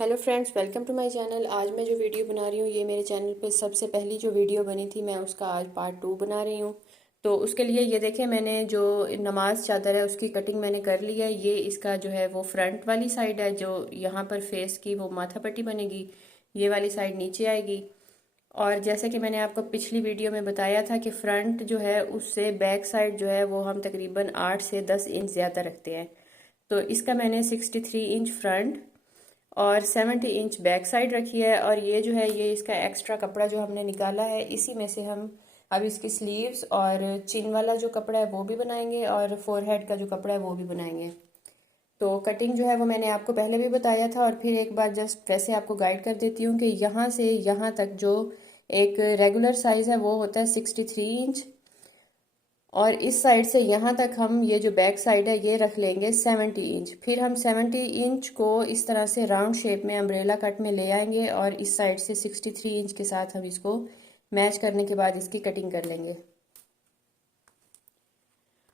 Hello friends, welcome to my channel. आज मैं जो वीडियो बना रही हूँ ये मेरे चैनल पे सबसे पहली जो वीडियो बनी थी, मैं उसका आज पार्ट 2 बना रही हूँ। तो उसके लिए ये देखें, मैंने जो नमाज चादर है उसकी कटिंग मैंने कर ली है। ये इसका जो है वो फ्रंट वाली साइड है, जो यहाँ पर फेस की वो माथा पट्टी बनेगी। ये वाली साइड नीचे आएगी। और जैसे कि मैंने आपको पिछली वीडियो में बताया था कि फ्रंट जो है उससे बैक साइड जो है वो हम तकरीबन 8 से 10 इंच ज़्यादा रखते हैं। तो इसका मैंने 63 इंच फ्रंट और 70 इंच बैक साइड रखी है। और ये जो है ये इसका एक्स्ट्रा कपड़ा जो हमने निकाला है, इसी में से हम अब इसकी स्लीव्स और चिन वाला जो कपड़ा है वो भी बनाएंगे और फोरहेड का जो कपड़ा है वो भी बनाएंगे। तो कटिंग जो है वो मैंने आपको पहले भी बताया था, और फिर एक बार जस्ट वैसे आपको गाइड कर देती हूँ कि यहाँ से यहाँ तक जो एक रेगुलर साइज़ है वो होता है 63 इंच। और इस साइड से यहाँ तक हम ये जो बैक साइड है ये रख लेंगे 70 इंच। फिर हम 70 इंच को इस तरह से राउंड शेप में अम्ब्रेला कट में ले आएंगे और इस साइड से 63 इंच के साथ हम इसको मैच करने के बाद इसकी कटिंग कर लेंगे।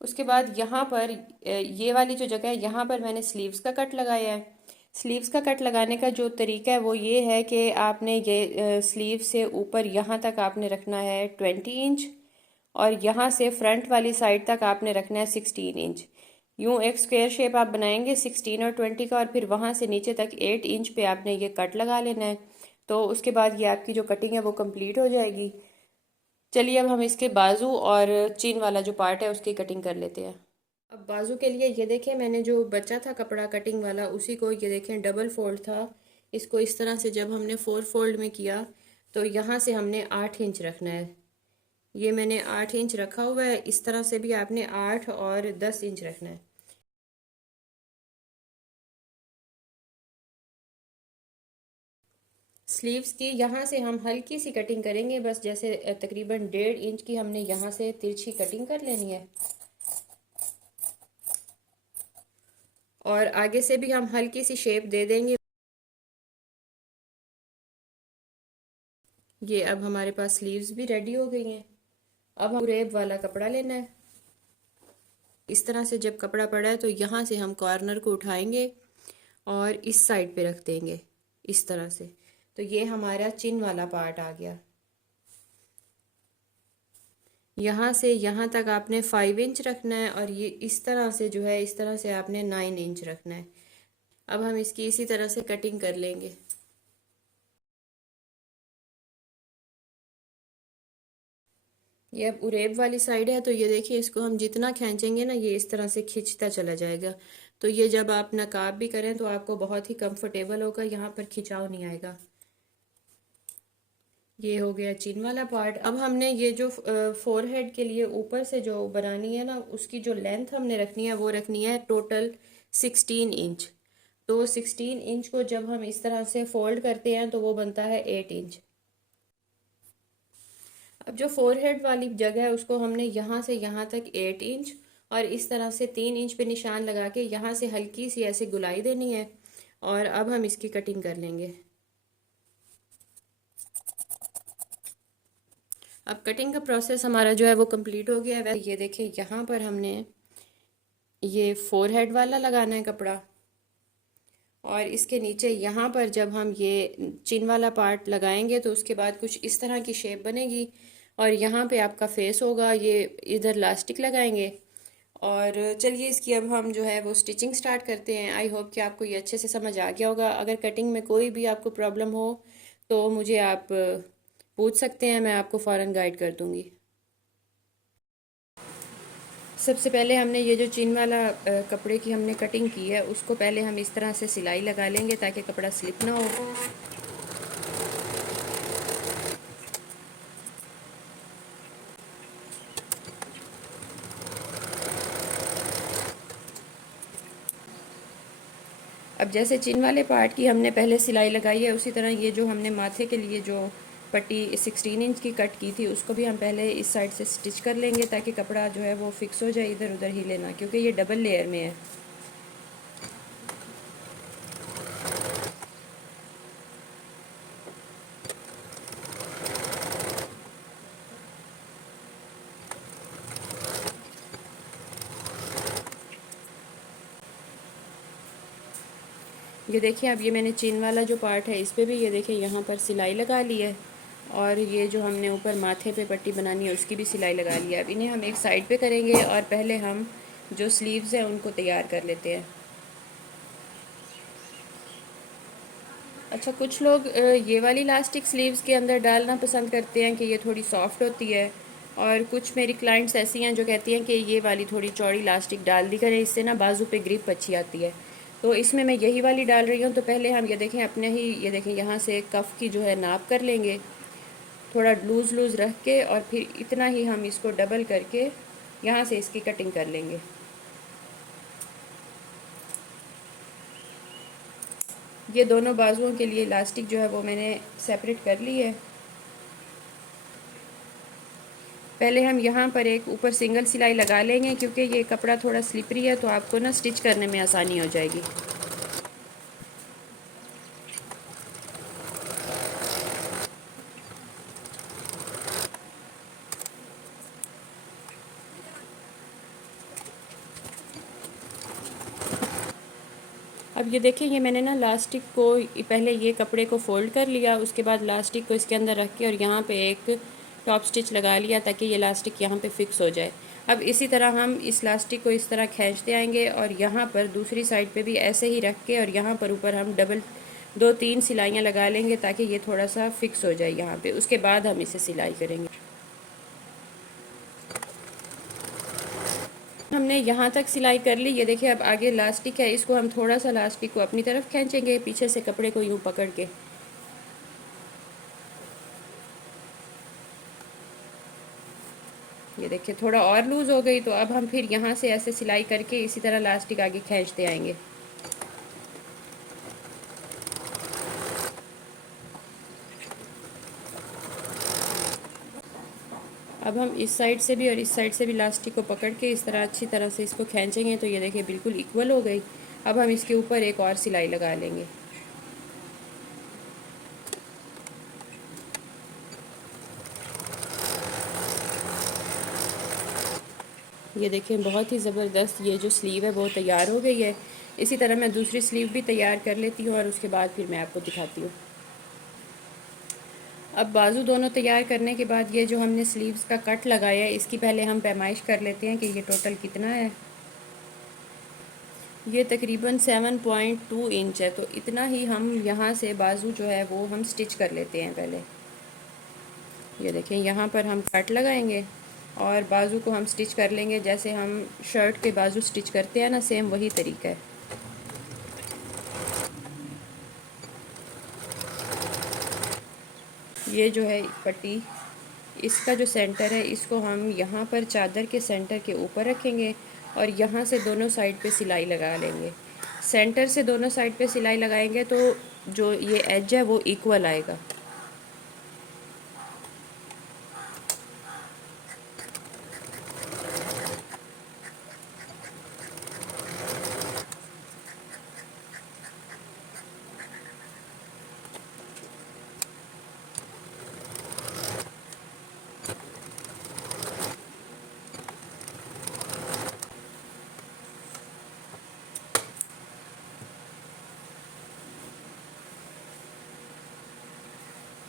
उसके बाद यहाँ पर ये वाली जो जगह है यहाँ पर मैंने स्लीव्स का कट लगाया है। स्लीव्स का कट लगाने का जो तरीका है वो ये है कि आपने ये स्लीव से ऊपर यहाँ तक आपने रखना है 20 इंच, और यहाँ से फ्रंट वाली साइड तक आपने रखना है 16 इंच। यूं एक स्क्वायर शेप आप बनाएंगे 16 और 20 का, और फिर वहाँ से नीचे तक 8 इंच पे आपने ये कट लगा लेना है। तो उसके बाद ये आपकी जो कटिंग है वो कंप्लीट हो जाएगी। चलिए अब हम इसके बाजू और चीन वाला जो पार्ट है उसकी कटिंग कर लेते हैं। अब बाजू के लिए ये देखें, मैंने जो बचा था कपड़ा कटिंग वाला उसी को ये देखें डबल फोल्ड था। इसको इस तरह से जब हमने 4 फोल्ड में किया तो यहाँ से हमने 8 इंच रखना है। ये मैंने 8 इंच रखा हुआ है। इस तरह से भी आपने 8 और 10 इंच रखना है। स्लीव्स की यहाँ से हम हल्की सी कटिंग करेंगे, बस जैसे तकरीबन 1.5 इंच की हमने यहाँ से तिरछी कटिंग कर लेनी है। और आगे से भी हम हल्की सी शेप दे देंगे। ये अब हमारे पास स्लीव्स भी रेडी हो गई हैं। अब हम रेब वाला कपड़ा लेना है। इस तरह से जब कपड़ा पड़ा है तो यहाँ से हम कॉर्नर को उठाएंगे और इस साइड पे रख देंगे इस तरह से। तो ये हमारा चिन वाला पार्ट आ गया। यहाँ से यहाँ तक आपने 5 इंच रखना है, और ये इस तरह से जो है इस तरह से आपने 9 इंच रखना है। अब हम इसकी इसी तरह से कटिंग कर लेंगे। ये अब उरेब वाली साइड है, तो ये देखिए इसको हम जितना खींचेंगे ना ये इस तरह से खिंचता चला जाएगा। तो ये जब आप नकाब भी करें तो आपको बहुत ही कंफर्टेबल होगा, यहाँ पर खिंचाव नहीं आएगा। ये हो गया चिन वाला पार्ट। अब हमने ये जो फोरहेड के लिए ऊपर से जो बनानी है ना, उसकी जो लेंथ हमने रखनी है वो रखनी है टोटल 16 इंच। तो 16 इंच को जब हम इस तरह से फोल्ड करते हैं तो वो बनता है 8 इंच। अब जो फोरहेड वाली जगह है उसको हमने यहाँ से यहाँ तक 8 इंच और इस तरह से 3 इंच पे निशान लगा के यहाँ से हल्की सी ऐसे गुलाई देनी है। और अब हम इसकी कटिंग कर लेंगे। अब कटिंग का प्रोसेस हमारा जो है वो कंप्लीट हो गया है। ये देखिए यहाँ पर हमने ये फोरहेड वाला लगाना है कपड़ा, और इसके नीचे यहाँ पर जब हम ये चिन वाला पार्ट लगाएंगे तो उसके बाद कुछ इस तरह की शेप बनेगी, और यहाँ पे आपका फेस होगा। ये इधर लास्टिक लगाएंगे। और चलिए इसकी अब हम जो है वो स्टिचिंग स्टार्ट करते हैं। आई होप कि आपको ये अच्छे से समझ आ गया होगा। अगर कटिंग में कोई भी आपको प्रॉब्लम हो तो मुझे आप पूछ सकते हैं, मैं आपको फ़ौरन गाइड कर दूँगी। सबसे पहले हमने ये जो चिन वाला कपड़े की हमने कटिंग की है उसको पहले हम इस तरह से सिलाई लगा लेंगे ताकि कपड़ा स्लिप ना हो। अब जैसे चिन वाले पार्ट की हमने पहले सिलाई लगाई है, उसी तरह ये जो हमने माथे के लिए जो पट्टी 16 इंच की कट की थी उसको भी हम पहले इस साइड से स्टिच कर लेंगे ताकि कपड़ा जो है वो फिक्स हो जाए, इधर उधर हिले ना, क्योंकि ये डबल लेयर में है। ये देखिए अब ये मैंने चिन वाला जो पार्ट है इस पर भी ये देखिए यहाँ पर सिलाई लगा ली है, और ये जो हमने ऊपर माथे पे पट्टी बनानी है उसकी भी सिलाई लगा ली है। अब इन्हें हम एक साइड पे करेंगे और पहले हम जो स्लीव्स हैं उनको तैयार कर लेते हैं। अच्छा, कुछ लोग ये वाली इलास्टिक स्लीव्स के अंदर डालना पसंद करते हैं कि ये थोड़ी सॉफ्ट होती है, और कुछ मेरी क्लाइंट्स ऐसी हैं जो कहती हैं कि ये वाली थोड़ी चौड़ी इलास्टिक डाल दी करें, इससे ना बाजू पे ग्रिप अच्छी आती है। तो इसमें मैं यही वाली डाल रही हूँ। तो पहले हम ये देखें अपने ही ये देखें यहाँ से कफ़ की जो है नाप कर लेंगे, थोड़ा लूज़ लूज़ रख के, और फिर इतना ही हम इसको डबल करके यहाँ से इसकी कटिंग कर लेंगे। ये दोनों बाजुओं के लिए इलास्टिक जो है वो मैंने सेपरेट कर ली है। पहले हम यहाँ पर एक ऊपर सिंगल सिलाई लगा लेंगे, क्योंकि ये कपड़ा थोड़ा स्लिपरी है तो आपको ना स्टिच करने में आसानी हो जाएगी। अब ये देखें, ये मैंने ना लास्टिक को पहले ये कपड़े को फ़ोल्ड कर लिया, उसके बाद लास्टिक को इसके अंदर रख के और यहाँ पे एक टॉप स्टिच लगा लिया ताकि ये लास्टिक यहाँ पे फिक्स हो जाए। अब इसी तरह हम इस लास्टिक को इस तरह खींचते आएंगे और यहाँ पर दूसरी साइड पे भी ऐसे ही रख के और यहाँ पर ऊपर हम डबल 2-3 सिलाइयाँ लगा लेंगे ताकि ये थोड़ा सा फिक्स हो जाए यहाँ पे। उसके बाद हम इसे सिलाई करेंगे। हमने यहाँ तक सिलाई कर ली। ये देखिए अब आगे लास्टिक है, इसको हम थोड़ा सा लास्टिक को अपनी तरफ खींचेंगे, पीछे से कपड़े को यूँ पकड़ के। ये देखिए थोड़ा और लूज़ हो गई, तो अब हम फिर यहाँ से ऐसे सिलाई करके इसी तरह लास्टिक आगे खींचते आएंगे। अब हम इस साइड से भी और इस साइड से भी लास्टिक को पकड़ के इस तरह अच्छी तरह से इसको खींचेंगे, तो ये देखिए बिल्कुल इक्वल हो गई। अब हम इसके ऊपर एक और सिलाई लगा लेंगे। ये देखें बहुत ही ज़बरदस्त ये जो स्लीव है वो तैयार हो गई है। इसी तरह मैं दूसरी स्लीव भी तैयार कर लेती हूँ और उसके बाद फिर मैं आपको दिखाती हूँ। अब बाजू दोनों तैयार करने के बाद ये जो हमने स्लीव्स का कट लगाया है इसकी पहले हम पैमाइश कर लेते हैं कि ये टोटल कितना है। ये तकरीबन 7.2 इंच है, तो इतना ही हम यहाँ से बाजू जो है वो हम स्टिच कर लेते हैं पहले। ये देखें यहाँ पर हम कट लगाएंगे और बाजू को हम स्टिच कर लेंगे, जैसे हम शर्ट के बाजू स्टिच करते हैं ना, सेम वही तरीका है। ये जो है पट्टी, इसका जो सेंटर है इसको हम यहाँ पर चादर के सेंटर के ऊपर रखेंगे और यहाँ से दोनों साइड पे सिलाई लगा लेंगे। सेंटर से दोनों साइड पे सिलाई लगाएंगे तो जो ये एज है वो इक्वल आएगा।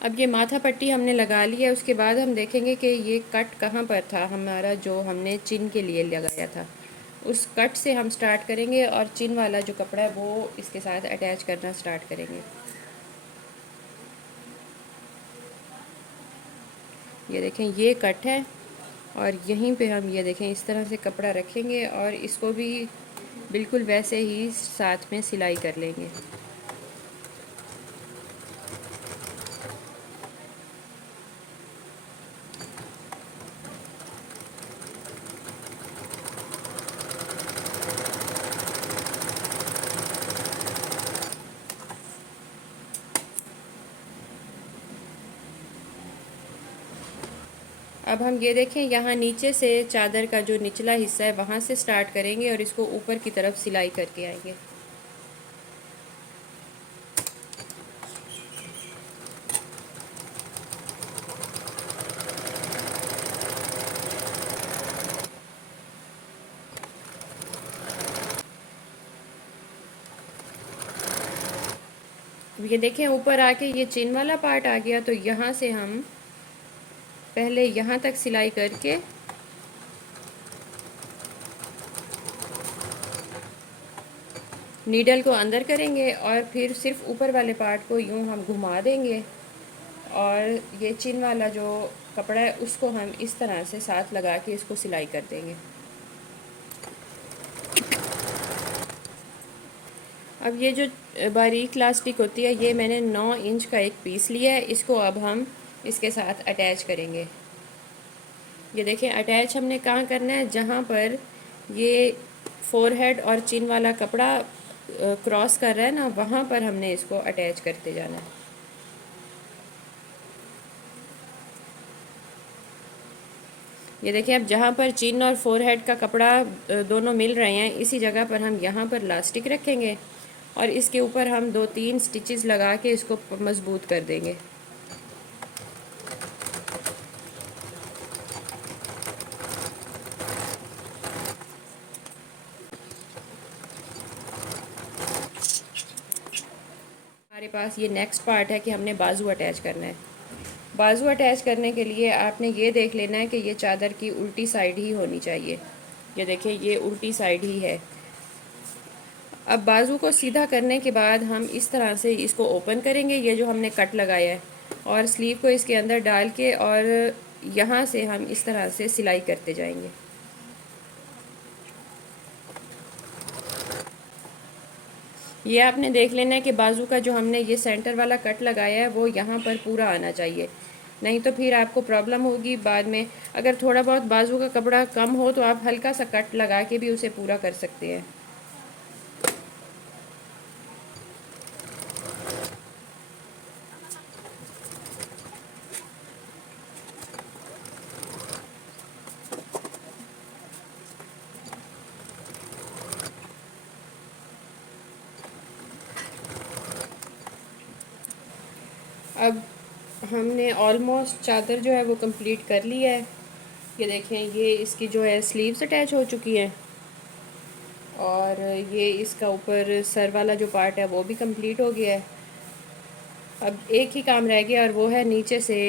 अब ये माथा पट्टी हमने लगा ली है, उसके बाद हम देखेंगे कि ये कट कहाँ पर था हमारा, जो हमने चिन के लिए लगाया था। उस कट से हम स्टार्ट करेंगे और चिन वाला जो कपड़ा है वो इसके साथ अटैच करना स्टार्ट करेंगे। ये देखें ये कट है और यहीं पे हम ये देखें इस तरह से कपड़ा रखेंगे और इसको भी बिल्कुल वैसे ही साथ में सिलाई कर लेंगे। अब हम ये देखें यहाँ नीचे से चादर का जो निचला हिस्सा है वहाँ से स्टार्ट करेंगे और इसको ऊपर की तरफ सिलाई करके आएंगे। ये देखें ऊपर आके ये चिन वाला पार्ट आ गया, तो यहाँ से हम पहले यहाँ तक सिलाई करके नीडल को अंदर करेंगे और फिर सिर्फ ऊपर वाले पार्ट को यूँ हम घुमा देंगे और ये चिन वाला जो कपड़ा है उसको हम इस तरह से साथ लगा के इसको सिलाई कर देंगे। अब ये जो बारीक इलास्टिक होती है, ये मैंने 9 इंच का एक पीस लिया है, इसको अब हम इसके साथ अटैच करेंगे। ये देखें अटैच हमने कहाँ करना है, जहाँ पर ये फोरहेड और चिन वाला कपड़ा क्रॉस कर रहा है ना, वहाँ पर हमने इसको अटैच करते जाना है। ये देखिए अब जहाँ पर चिन और फोरहेड का कपड़ा दोनों मिल रहे हैं, इसी जगह पर हम यहाँ पर इलास्टिक रखेंगे और इसके ऊपर हम 2-3 स्टिचेस लगा के इसको मजबूत कर देंगे। हमारे पास ये नेक्स्ट पार्ट है कि हमने बाजू अटैच करना है। बाजू अटैच करने के लिए आपने ये देख लेना है कि ये चादर की उल्टी साइड ही होनी चाहिए। ये देखिए ये उल्टी साइड ही है। अब बाजू को सीधा करने के बाद हम इस तरह से इसको ओपन करेंगे, ये जो हमने कट लगाया है, और स्लीव को इसके अंदर डाल के और यहाँ से हम इस तरह से सिलाई करते जाएंगे। ये आपने देख लेना है कि बाजू का जो हमने ये सेंटर वाला कट लगाया है वो यहाँ पर पूरा आना चाहिए, नहीं तो फिर आपको प्रॉब्लम होगी बाद में। अगर थोड़ा बहुत बाजू का कपड़ा कम हो तो आप हल्का सा कट लगा के भी उसे पूरा कर सकते हैं। अब हमने ऑलमोस्ट चादर जो है वो कंप्लीट कर लिया है। ये देखें ये इसकी जो है स्लीव्स अटैच हो चुकी है और ये इसका ऊपर सर वाला जो पार्ट है वो भी कंप्लीट हो गया है। अब एक ही काम रह गया और वो है नीचे से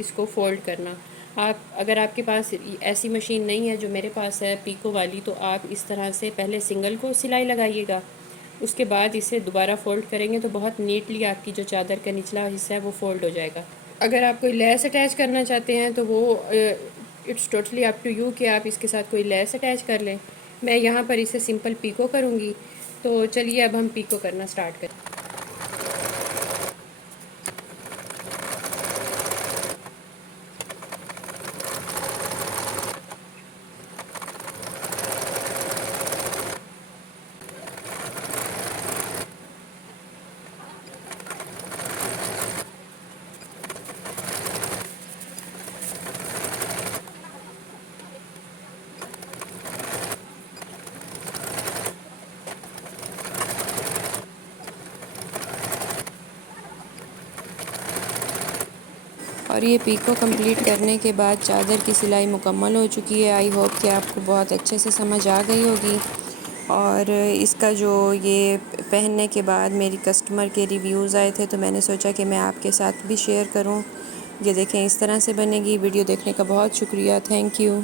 इसको फोल्ड करना। आप अगर आपके पास ऐसी मशीन नहीं है जो मेरे पास है पीको वाली, तो आप इस तरह से पहले सिंगल को सिलाई लगाइएगा, उसके बाद इसे दोबारा फ़ोल्ड करेंगे तो बहुत नीटली आपकी जो चादर का निचला हिस्सा है वो फ़ोल्ड हो जाएगा। अगर आप कोई लेस अटैच करना चाहते हैं तो वो it's totally up to you कि आप इसके साथ कोई लेस अटैच कर लें। मैं यहाँ पर इसे सिंपल पीको करूँगी। तो चलिए अब हम पीको करना स्टार्ट करें। और ये पीको कंप्लीट करने के बाद चादर की सिलाई मुकम्मल हो चुकी है। आई होप कि आपको बहुत अच्छे से समझ आ गई होगी। और इसका जो ये पहनने के बाद मेरी कस्टमर के रिव्यूज़ आए थे तो मैंने सोचा कि मैं आपके साथ भी शेयर करूं। ये देखें इस तरह से बनेगी। वीडियो देखने का बहुत शुक्रिया। Thank you.